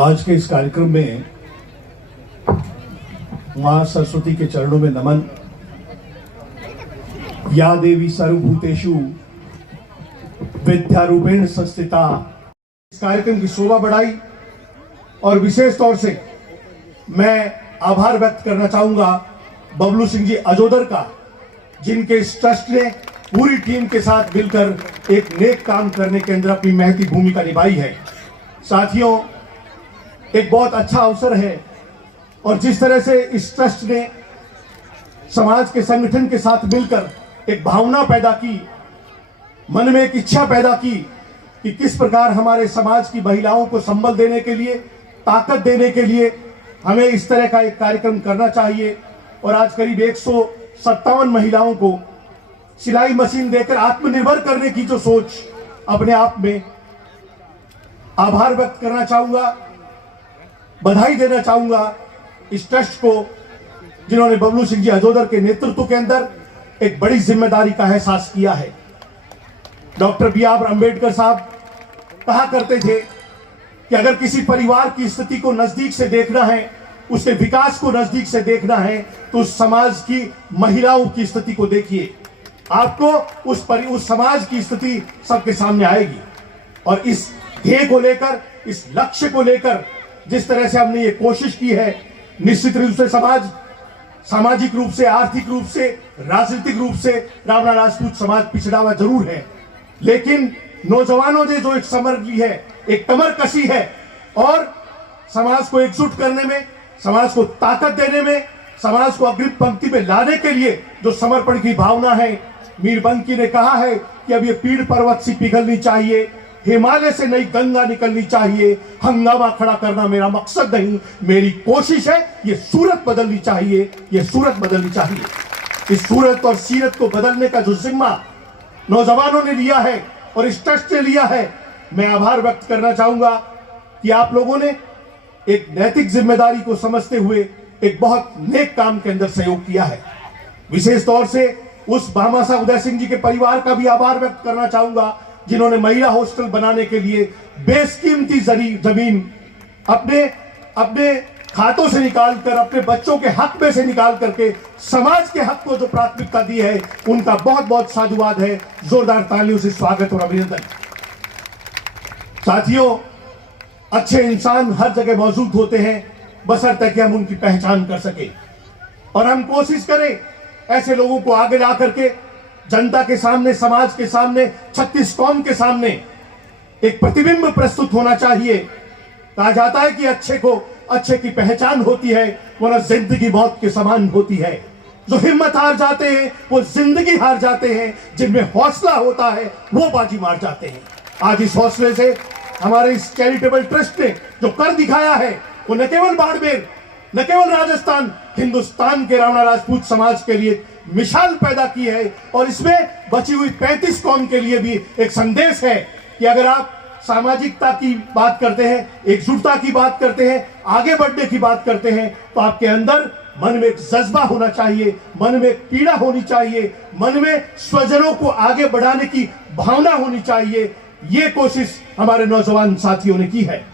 आज के इस कार्यक्रम में मां सरस्वती के चरणों में नमन। या देवी सर्वभूतेषु विद्यारूपेण संस्थिता। इस कार्यक्रम की शोभा बढ़ाई और विशेष तौर से मैं आभार व्यक्त करना चाहूंगा बबलू सिंह जी अजोदर का, जिनके इस ट्रस्ट ने पूरी टीम के साथ मिलकर एक नेक काम करने के अंदर अपनी महती भूमिका निभाई है। साथियों, एक बहुत अच्छा अवसर है और जिस तरह से इस ट्रस्ट ने समाज के संगठन के साथ मिलकर एक भावना पैदा की, मन में एक इच्छा पैदा की कि किस प्रकार हमारे समाज की महिलाओं को संबल देने के लिए, ताकत देने के लिए हमें इस तरह का एक कार्यक्रम करना चाहिए। और आज करीब 157 महिलाओं को सिलाई मशीन देकर आत्मनिर्भर करने की जो सोच, अपने आप में आभार व्यक्त करना चाहूंगा, बधाई देना चाहूंगा इस ट्रस्ट को, जिन्होंने बबलू सिंह जी अजोदर के नेतृत्व के अंदर एक बड़ी जिम्मेदारी का एहसास किया है। Doctor B R. अंबेडकर साहब कहा करते थे कि अगर किसी परिवार की स्थिति को नजदीक से देखना है, उसके विकास को नजदीक से देखना है, तो उस समाज की महिलाओं की स्थिति को देखिए। आपको उस समाज की स्थिति सबके सामने आएगी। और इस ध्येय को लेकर, इस लक्ष्य को लेकर जिस तरह से हमने ये कोशिश की है, निश्चित रूप से सामाजिक रूप से, आर्थिक रूप से, राजनीतिक रूप से रावणा राजपूत समाज पिछड़ा हुआ जरूर है, लेकिन नौजवानों ने जो एक समर ली है, एक कमर कसी है और समाज को एकजुट करने में, समाज को ताकत देने में, समाज को अग्रिम पंक्ति में लाने के लिए जो समर्पण की भावना है, मीर बंकी ने कहा है कि अब ये पीड़ पर्वत सी पिघलनी चाहिए, हिमालय से नई गंगा निकलनी चाहिए। हंगामा खड़ा करना मेरा मकसद नहीं, मेरी कोशिश है ये सूरत बदलनी चाहिए, ये सूरत बदलनी चाहिए। इस सूरत और सीरत को बदलने का जो जिम्मा नौजवानों ने लिया है और इस ट्रस्ट ने लिया है, मैं आभार व्यक्त करना चाहूंगा कि आप लोगों ने एक नैतिक जिम्मेदारी को समझते हुए एक बहुत नेक काम के अंदर सहयोग किया है। विशेष तौर से उस भामाशाह उदय सिंह जी के परिवार का भी आभार व्यक्त करना चाहूंगा, जिन्होंने महिला हॉस्टल बनाने के लिए बेशकीमती जमीन अपने खातों से निकालकर, अपने बच्चों के हक में से निकाल करके समाज के हक को जो प्राथमिकता दी है, उनका बहुत बहुत साधुवाद है। जोरदार तालियों से स्वागत और अभिनंदन। साथियों, अच्छे इंसान हर जगह मौजूद होते हैं, बशर्ते कि हम उनकी पहचान कर सके और हम कोशिश करें ऐसे लोगों को आगे ला करके जनता के सामने, समाज के सामने, 36 कौम के सामने एक प्रतिबिंब प्रस्तुत होना चाहिए। कहा जाता है कि अच्छे की पहचान होती है, वरना जिंदगी मौत के समान होती है। जो हिम्मत हार जाते हैं वो जिंदगी हार जाते हैं, जिनमें हौसला होता है वो बाजी मार जाते हैं। आज इस हौसले से हमारे इस चैरिटेबल ट्रस्ट ने जो कर दिखाया है, वो न केवल बाड़मेर, न केवल राजस्थान, हिंदुस्तान के रावणा राजपूत समाज के लिए मिसाल पैदा की है। और इसमें बची हुई 35 कौम के लिए भी एक संदेश है कि अगर आप सामाजिकता की बात करते हैं, एकजुटता की बात करते हैं, आगे बढ़ने की बात करते हैं, तो आपके अंदर मन में एक जज्बा होना चाहिए, मन में एक पीड़ा होनी चाहिए, मन में स्वजनों को आगे बढ़ाने की भावना होनी चाहिए। ये कोशिश हमारे नौजवान साथियों ने की है।